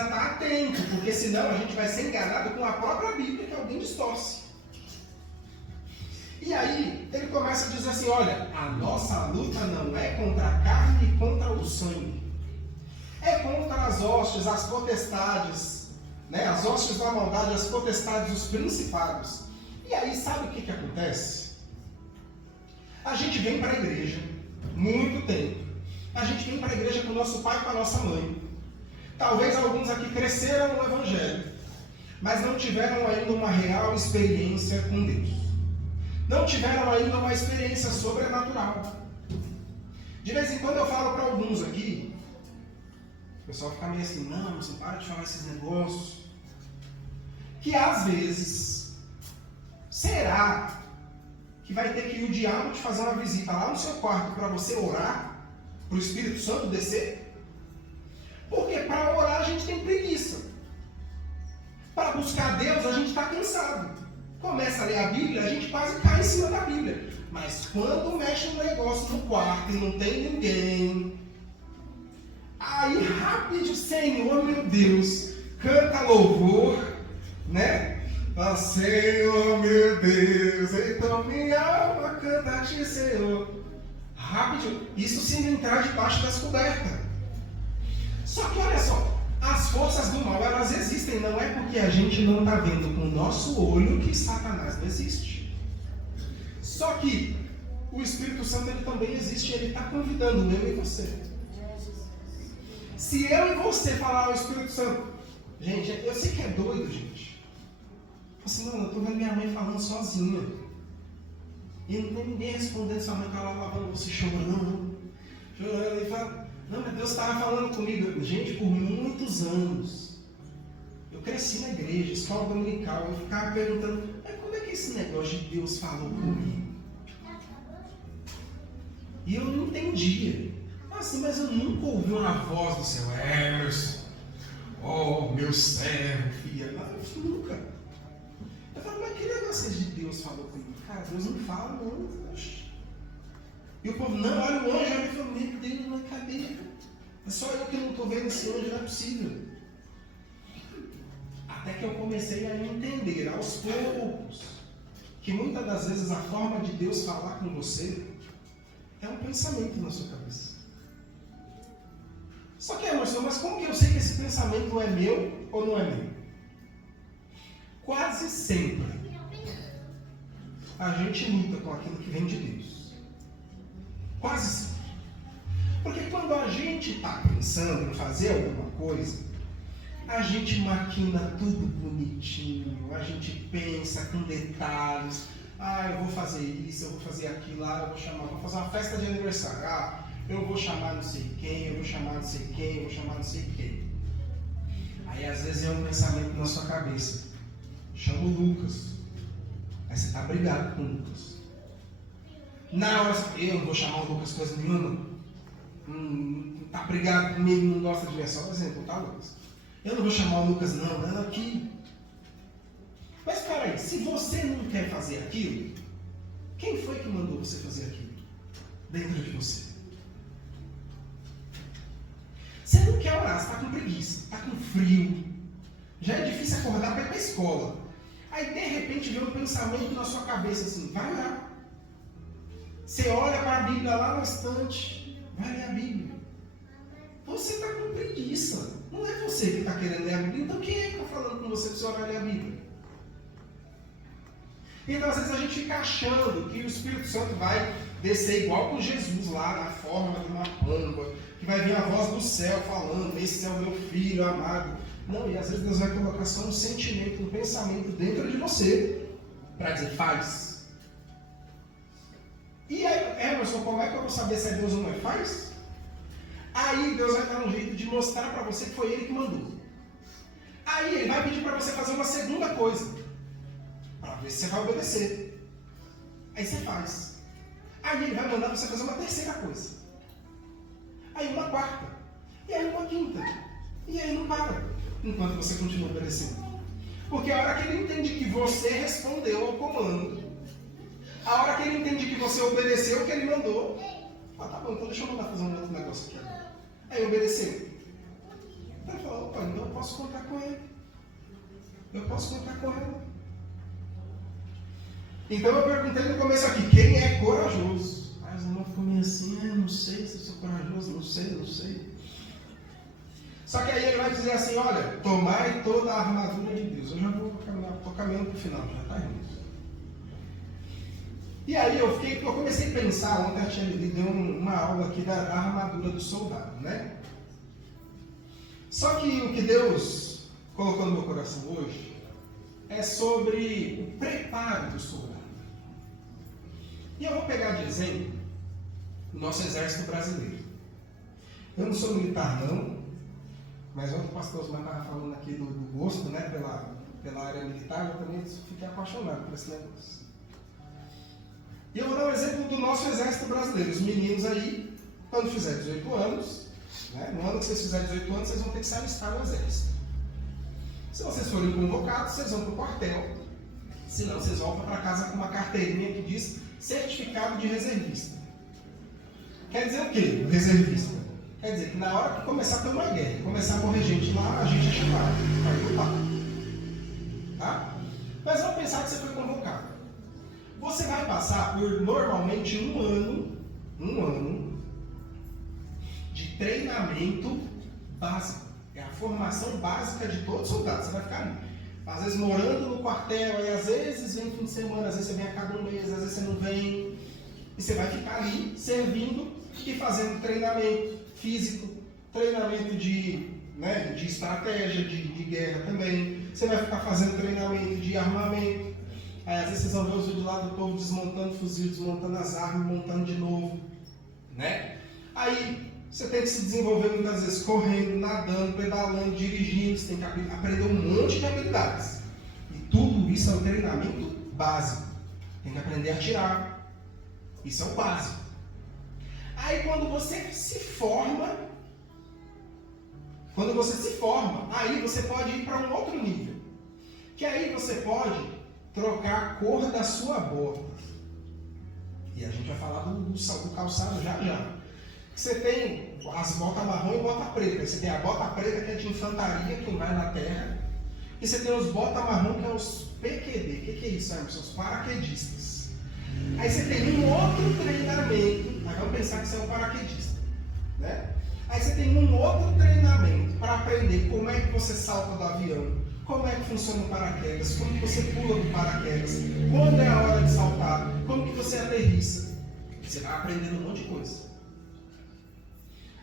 precisa estar atento, porque senão a gente vai ser enganado com a própria Bíblia que alguém distorce. E aí, ele começa a dizer assim, olha, a nossa luta não é contra a carne e contra o sangue. É contra as hostes, as potestades, né? As hostes da maldade, as potestades, os principados. E aí, sabe o que acontece? A gente vem para a igreja, muito tempo. A gente vem para a igreja com o nosso pai e com a nossa mãe. Talvez alguns aqui cresceram no Evangelho, mas não tiveram ainda uma real experiência com Deus. Não tiveram ainda uma experiência sobrenatural. De vez em quando eu falo para alguns aqui, o pessoal fica meio assim, não, você para de falar esses negócios. Que às vezes, será que vai ter que ir o diabo te fazer uma visita lá no seu quarto para você orar, para o Espírito Santo descer? Porque para orar a gente tem preguiça. Para buscar Deus a gente está cansado. Começa a ler a Bíblia, a gente quase cai em cima da Bíblia. Mas quando mexe um negócio no quarto e não tem ninguém, aí rapidinho, Senhor meu Deus, canta louvor, né? Ah, Senhor meu Deus, então minha alma canta a ti, Senhor. Rapidinho, isso sem entrar debaixo das cobertas. Só que olha só, as forças do mal, elas existem, não é porque a gente não está vendo com o nosso olho que Satanás não existe. Só que o Espírito Santo ele também existe, ele está convidando eu e você. Se eu e você falar ao Espírito Santo, gente, eu sei que é doido, gente. Assim, não, eu estou vendo minha mãe falando sozinha. E não tem ninguém respondendo, sua mãe está lá lavando você chorando. Chorando, e fala, não, mas Deus estava falando comigo. Gente, por muitos anos, eu cresci na igreja, escola dominical, eu ficava perguntando, mas como é que esse negócio de Deus falou comigo? E eu não entendia. Assim, mas eu nunca ouvi uma voz do céu, Emerson, oh, meu servo, filha. Não, nunca. Eu falo, mas que negócio de Deus falou comigo? Cara, Deus não fala, não. E o povo, não, olha o anjo, eu falo, meu Deus, não é cadê? É só eu que não estou vendo esse anjo, não é possível. Até que eu comecei a entender, aos poucos, que muitas das vezes a forma de Deus falar com você é um pensamento na sua cabeça. Só que, Emerson, mas como que eu sei que esse pensamento é meu ou não é meu? Quase sempre a gente luta com aquilo que vem de Deus. Quase sempre. Porque quando a gente está pensando em fazer alguma coisa, a gente maquina tudo bonitinho, a gente pensa com detalhes. Ah, eu vou fazer isso, eu vou fazer aquilo, eu vou chamar, vou fazer uma festa de aniversário. Ah, eu vou chamar não sei quem, eu vou chamar não sei quem, eu vou chamar não sei quem. Aí às vezes é um pensamento na sua cabeça. Chama o Lucas. Aí você está brigado com o Lucas. Na hora eu não vou chamar o Lucas coisa nenhuma. Tá brigado comigo, não gosta de ver. Só um exemplo, tá, Lucas? Eu não vou chamar o Lucas não, ela aqui. Mas peraí, se você não quer fazer aquilo, quem foi que mandou você fazer aquilo? Dentro de você. Você não quer orar, você está com preguiça, está com frio. Já é difícil acordar para ir para a escola. Aí de repente vem um pensamento na sua cabeça assim, vai orar. Você olha para a Bíblia lá na estante, vai ler a Bíblia. Você está com preguiça. Não é você que está querendo ler a Bíblia. Então quem é que está falando com você para você orar e ler a Bíblia? Então às vezes a gente fica achando que o Espírito Santo vai descer igual com Jesus lá, na forma de uma pomba, que vai vir a voz do céu falando, esse é o meu filho amado. Não, e às vezes Deus vai colocar só um sentimento, um pensamento dentro de você, para dizer, faz. E aí, Emerson, como é que eu vou saber se é Deus ou não é? Faz? Aí Deus vai dar um jeito de mostrar para você que foi Ele que mandou. Aí Ele vai pedir para você fazer uma segunda coisa, para ver se você vai obedecer. Aí você faz. Aí Ele vai mandar você fazer uma terceira coisa. Aí uma quarta. E aí uma quinta. E aí não para, enquanto você continua obedecendo. Porque a hora que Ele entende que você respondeu ao comando, a hora que Ele entende que você obedeceu o que Ele mandou, tá bom, então deixa eu mandar fazer um outro negócio aqui agora. Aí obedeceu. Então ele fala, opa, então posso contar com ele. Eu posso contar com ele. Então eu perguntei no começo aqui, quem é corajoso? Aí os irmãos ficam meio assim, não sei se eu sou corajoso, não sei. Só que aí ele vai dizer assim, olha, tomai toda a armadura de Deus. Eu já vou caminhar, estou caminhando para o final, já está indo. E aí eu comecei a pensar, ontem a tia Lili deu uma aula aqui da armadura do soldado, né? Só que o que Deus colocou no meu coração hoje é sobre o preparo do soldado. E eu vou pegar de exemplo o nosso exército brasileiro. Eu não sou militar não, mas ontem o pastor Osmar estava falando aqui do gosto, né, pela área militar, eu também fiquei apaixonado por esse negócio. E eu vou dar um exemplo do nosso exército brasileiro. Os meninos aí, quando fizer 18 anos, né, no ano que vocês fizerem 18 anos, vocês vão ter que se alistar no exército. Se vocês forem convocados, vocês vão para o quartel. Senão, vocês voltam para casa com uma carteirinha que diz certificado de reservista. Quer dizer o quê, reservista? Quer dizer que na hora que começar a ter uma guerra, começar a morrer gente lá, a gente é chamado para lutar. Tá? Mas vamos pensar que você foi convocado. Você vai passar por, normalmente, um ano de treinamento básico. É a formação básica de todo soldado. Você vai ficar ali. Às vezes morando no quartel, aí às vezes vem fim de semana, às vezes você vem a cada um mês, às vezes você não vem. E você vai ficar ali servindo e fazendo treinamento físico, treinamento de estratégia, de guerra também. Você vai ficar fazendo treinamento de armamento. Aí, às vezes vocês vão ver os vídeos lá do povo desmontando fuzil, desmontando as armas, montando de novo, né? Aí você tem que se desenvolver muitas vezes correndo, nadando, pedalando, dirigindo, você tem que aprender um monte de habilidades. E tudo isso é um treinamento básico. Tem que aprender a atirar. Isso é o básico. Aí quando você se forma, aí você pode ir para um outro nível. Que aí você pode trocar a cor da sua bota. E a gente vai falar do calçado já. Você tem as botas marrom e bota preta. Você tem a bota preta que é de infantaria, quem vai na terra. E você tem os bota marrom que é os PQD. O que é isso, Hermes? São os paraquedistas. Aí você tem um outro treinamento. Aí vamos pensar que você é um paraquedista, né? Aí você tem um outro treinamento para aprender como é que você salta do avião. Como é que funciona o paraquedas? Como que você pula do paraquedas? Quando é a hora de saltar? Como que você aterrissa? Você vai aprendendo um monte de coisa.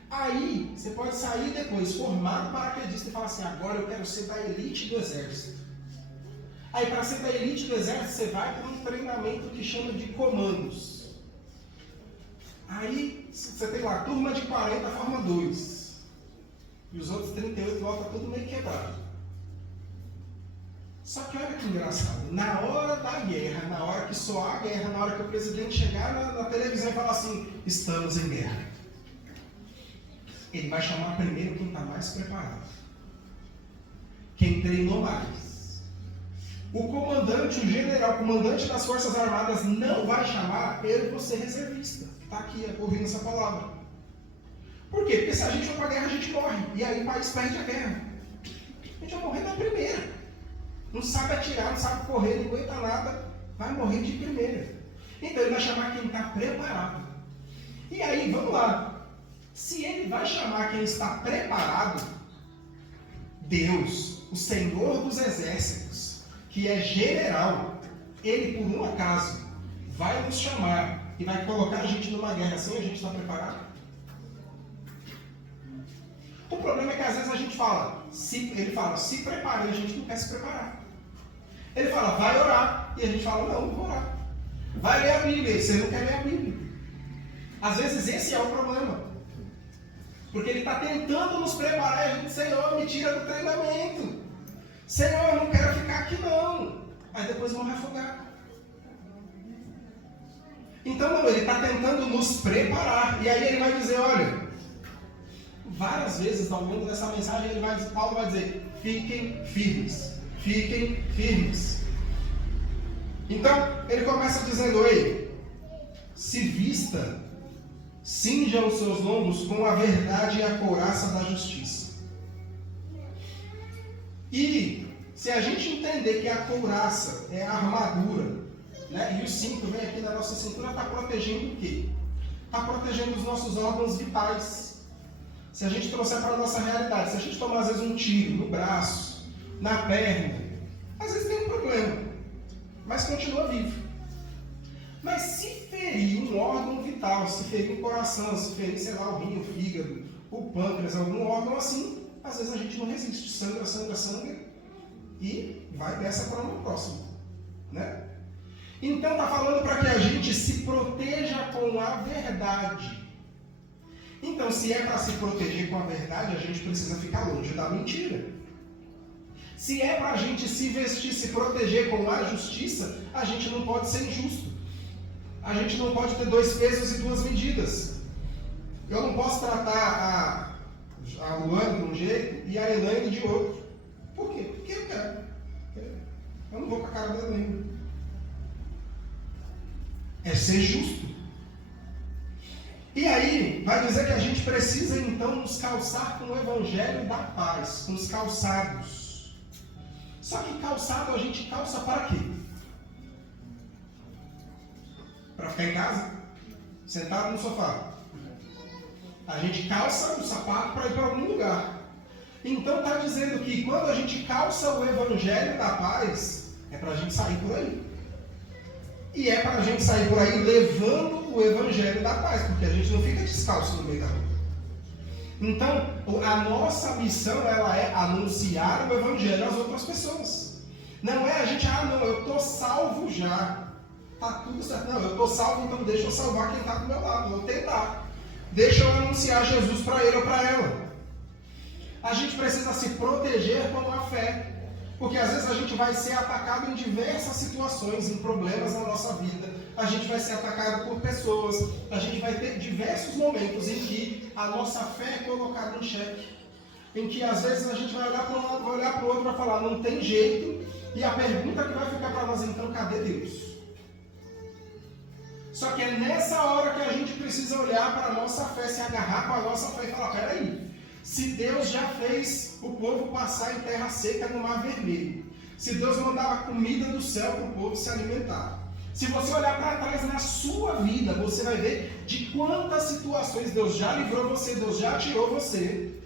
Aí, você pode sair depois, formado paraquedista, e falar assim, agora eu quero ser da elite do exército. Aí, para ser da elite do exército, você vai para um treinamento que chama de comandos. Aí, você tem lá, turma de 40 forma 2. E os outros 38 voltam tudo meio quebrado. Só que olha que engraçado, na hora da guerra, na hora que soar a guerra, na hora que o presidente chegar na televisão e falar assim, estamos em guerra. Ele vai chamar primeiro quem está mais preparado. Quem treinou mais. O comandante, o general, o comandante das Forças Armadas não vai chamar ele você reservista. Está aqui, ouvindo essa palavra. Por quê? Porque se a gente for para a guerra, a gente morre. E aí o país perde a guerra. A gente vai morrer na primeira. Não sabe atirar, não sabe correr, não aguenta nada, vai morrer de primeira. Então ele vai chamar quem está preparado. E aí, vamos lá. Se ele vai chamar quem está preparado, Deus, o Senhor dos Exércitos, que é general, ele por um acaso vai nos chamar e vai colocar a gente numa guerra assim, a gente está preparado? O problema é que às vezes a gente fala, ele fala, se prepare, e a gente não quer se preparar. Ele fala, vai orar, e a gente fala, não vou orar. Vai ler a Bíblia, e você não quer ler a Bíblia. Às vezes esse é o problema. Porque ele está tentando nos preparar, e a gente, Senhor, me tira do treinamento. Senhor, eu não quero ficar aqui não. Aí depois morre afogado. Então não, ele está tentando nos preparar. E aí ele vai dizer, olha, várias vezes ao longo dessa mensagem, Paulo vai dizer, fiquem firmes. Fiquem firmes. Então, ele começa dizendo, ei, se vista, cinja os seus lombos com a verdade e a couraça da justiça. E se a gente entender que a couraça é a armadura, né, e o cinto vem aqui na nossa cintura, está protegendo o quê? Está protegendo os nossos órgãos vitais. Se a gente trouxer para a nossa realidade, se a gente tomar às vezes um tiro no braço, na perna, às vezes tem um problema, mas continua vivo. Mas se ferir um órgão vital, se ferir o coração, se ferir, sei lá, o rim, o fígado, o pâncreas, algum órgão assim, às vezes a gente não resiste, sangra, sangra, sangra e vai dessa para uma próxima, né? Então está falando para que a gente se proteja com a verdade. Então, se é para se proteger com a verdade, a gente precisa ficar longe da mentira. Se é para a gente se vestir, se proteger com a justiça, a gente não pode ser injusto. A gente não pode ter 2 pesos e 2 medidas. Eu não posso tratar a Luana de um jeito e a Elaine de outro. Por quê? Porque eu quero. Eu não vou com a cara da Elaine. É ser justo. E aí, vai dizer que a gente precisa então nos calçar com o evangelho da paz, com os calçados. Só que calçado a gente calça para quê? Para ficar em casa? Sentado no sofá. A gente calça o sapato para ir para algum lugar. Então está dizendo que quando a gente calça o evangelho da paz, é para a gente sair por aí. E é para a gente sair por aí levando o evangelho da paz, porque a gente não fica descalço no meio da rua. Então, a nossa missão, ela é anunciar o evangelho às outras pessoas. Não é a gente, não, eu estou salvo já. Está tudo certo. Não, eu estou salvo, então deixa eu salvar quem está do meu lado. Vou tentar. Deixa eu anunciar Jesus para ele ou para ela. A gente precisa se proteger com a fé. Porque às vezes a gente vai ser atacado em diversas situações, em problemas na nossa vida. A gente vai ser atacado por pessoas. A gente vai ter diversos momentos em que a nossa fé é colocada em xeque. Em que às vezes a gente vai olhar para um lado, vai olhar para o outro e vai falar, não tem jeito. E a pergunta que vai ficar para nós, então, cadê Deus? Só que é nessa hora que a gente precisa olhar para a nossa fé, se agarrar com a nossa fé e falar, peraí. Se Deus já fez o povo passar em terra seca no Mar Vermelho, se Deus mandava comida do céu para o povo se alimentar, se você olhar para trás na sua vida, você vai ver de quantas situações Deus já livrou você, Deus já tirou você.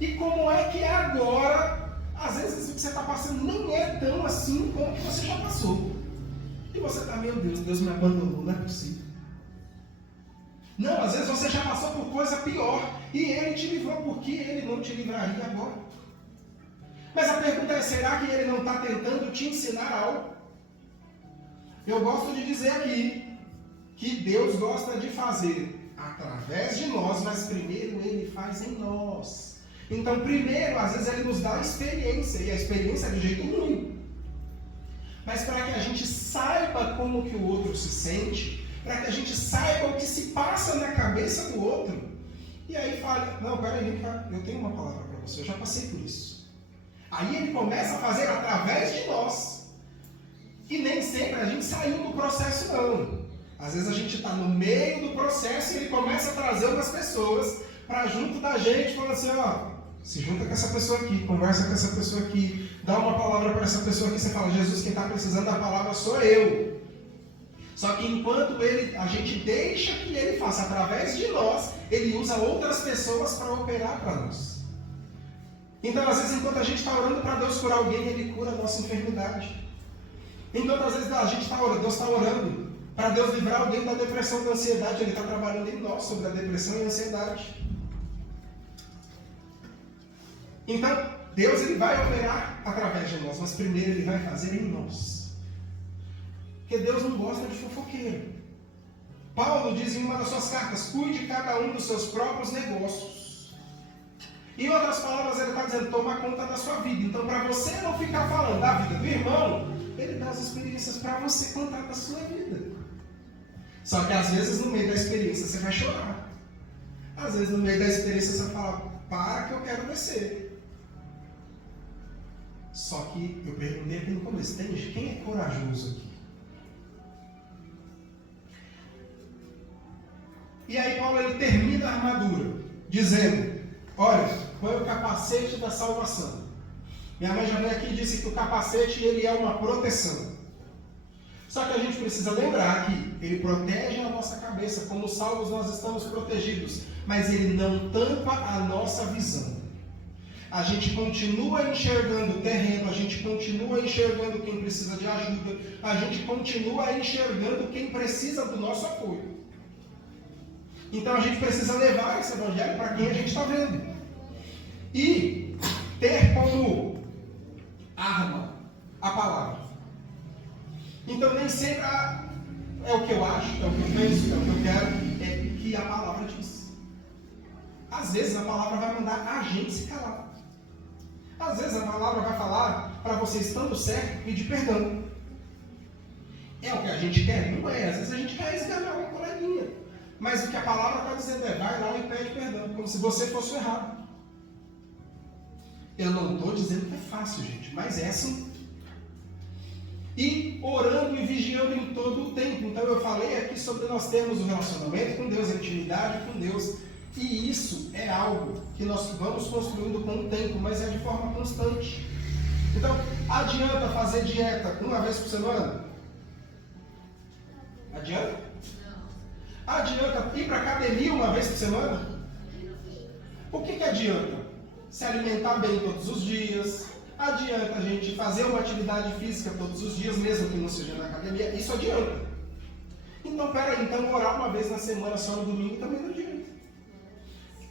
E como é que agora, às vezes o que você está passando nem é tão assim como que você já passou. E você está, meu Deus, Deus me abandonou, não é possível. Não, às vezes você já passou por coisa pior. E Ele te livrou, porque Ele não te livraria agora? Mas a pergunta é, será que Ele não está tentando te ensinar algo? Eu gosto de dizer aqui, que Deus gosta de fazer através de nós, mas primeiro Ele faz em nós. Então primeiro, às vezes Ele nos dá a experiência, e a experiência é de jeito ruim. Mas para que a gente saiba como que o outro se sente, para que a gente saiba o que se passa na cabeça do outro, e aí fala, não, peraí, eu tenho uma palavra para você, eu já passei por isso. Aí ele começa a fazer através de nós. E nem sempre a gente saiu do processo, não. Às vezes a gente está no meio do processo e ele começa a trazer umas pessoas para junto da gente, falando assim, se junta com essa pessoa aqui, conversa com essa pessoa aqui, dá uma palavra para essa pessoa aqui, você fala, Jesus, quem está precisando da palavra sou eu. Só que enquanto a gente deixa que ele faça através de nós, ele usa outras pessoas para operar para nós. Então, às vezes, enquanto a gente está orando para Deus curar alguém, ele cura a nossa enfermidade. Enquanto às vezes a gente está orando, Deus está orando para Deus livrar alguém da depressão, da ansiedade, ele está trabalhando em nós sobre a depressão e a ansiedade. Então, Deus ele vai operar através de nós, mas primeiro ele vai fazer em nós. Porque Deus não gosta de fofoqueiro. Paulo diz em uma das suas cartas, cuide cada um dos seus próprios negócios. Em outras palavras, ele está dizendo, toma conta da sua vida. Então, para você não ficar falando da vida do irmão, ele dá as experiências para você contar da sua vida. Só que às vezes no meio da experiência você vai chorar. Às vezes no meio da experiência você fala, para que eu quero descer. Só que eu perguntei aqui no começo, quem é corajoso aqui? E aí Paulo ele termina a armadura, dizendo, olha, põe o capacete da salvação. Minha mãe já veio aqui e disse que o capacete ele é uma proteção. Só que a gente precisa lembrar que ele protege a nossa cabeça, como salvos nós estamos protegidos, mas ele não tampa a nossa visão. A gente continua enxergando o terreno, a gente continua enxergando quem precisa de ajuda, a gente continua enxergando quem precisa do nosso apoio. Então a gente precisa levar esse evangelho para quem a gente está vendo. E ter como arma a palavra. Então nem sempre é o que eu acho, é o que eu penso, é o que eu quero, é o que a palavra diz. Às vezes a palavra vai mandar a gente se calar. Às vezes a palavra vai falar para você, estando certo, pedir perdão. É o que a gente quer? Não é. Às vezes a gente quer esganar uma coleguinha. Mas o que a palavra está dizendo é, vai lá e pede perdão, como se você fosse o errado. Eu não estou dizendo que é fácil, gente, mas é assim. E orando e vigiando em todo o tempo. Então eu falei aqui sobre nós termos um relacionamento com Deus, a intimidade com Deus. E isso é algo que nós vamos construindo com o tempo, mas é de forma constante. Então, adianta fazer dieta uma vez por semana? Adianta? Adianta ir para a academia uma vez por semana? O que adianta? Se alimentar bem todos os dias. Adianta a gente fazer uma atividade física todos os dias, mesmo que não seja na academia. Isso adianta. Então, então orar uma vez na semana só no domingo também não adianta.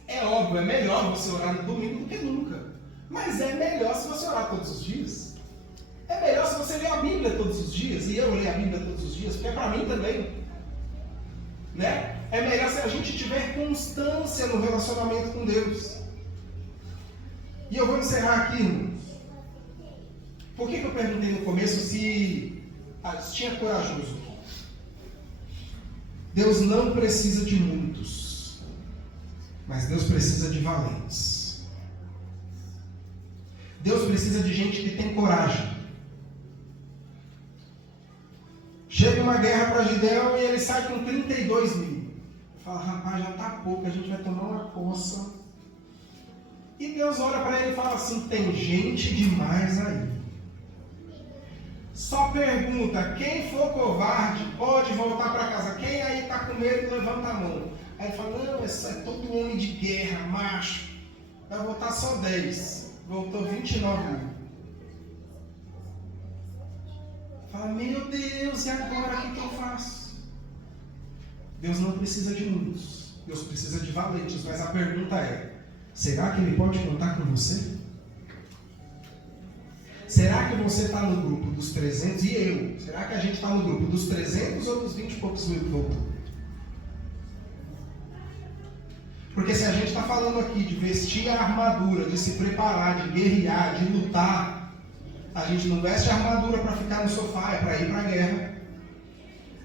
É óbvio, é melhor você orar no domingo do que nunca. Mas é melhor se você orar todos os dias. É melhor se você ler a Bíblia todos os dias. E eu ler a Bíblia todos os dias, porque é para mim também. Né? É melhor se a gente tiver constância no relacionamento com Deus. E eu vou encerrar aqui, irmãos. Por que eu perguntei no começo se tinha corajoso? Deus não precisa de muitos, mas Deus precisa de valentes. Deus precisa de gente que tem coragem. Chega uma guerra para Gideão e ele sai com 32 mil. Fala, rapaz, já está pouco, a gente vai tomar uma coça. E Deus olha para ele e fala assim, tem gente demais aí. Só pergunta, quem for covarde pode voltar para casa. Quem aí está com medo, levanta a mão. Aí ele fala, não, esse é todo homem de guerra, macho. Vai voltar só 10. Voltou 29 mil. Fala, meu Deus, e agora o que eu faço? Deus não precisa de muitos. Deus precisa de valentes. Mas a pergunta é, será que Ele pode contar com você? Será que você está no grupo dos 300 e eu? Será que a gente está no grupo dos 300 ou dos 20 e poucos mil que voltou? Porque se a gente está falando aqui de vestir a armadura, de se preparar, de guerrear, de lutar, a gente não veste a armadura para ficar no sofá, é para ir para a guerra.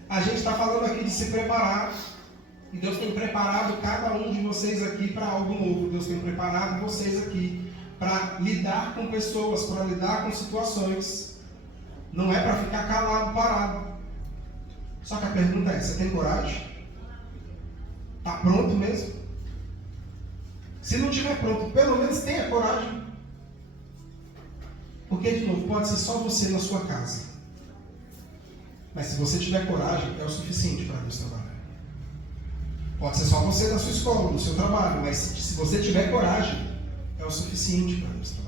A gente está falando aqui de se preparar. E Deus tem preparado cada um de vocês aqui para algo novo. Deus tem preparado vocês aqui para lidar com pessoas, para lidar com situações. Não é para ficar calado, parado. Só que a pergunta é, você tem coragem? Está pronto mesmo? Se não estiver pronto, pelo menos tenha coragem. Porque, de novo, pode ser só você na sua casa. Mas se você tiver coragem, é o suficiente para Deus trabalhar. Pode ser só você na sua escola, no seu trabalho, mas se você tiver coragem, é o suficiente para Deus trabalhar.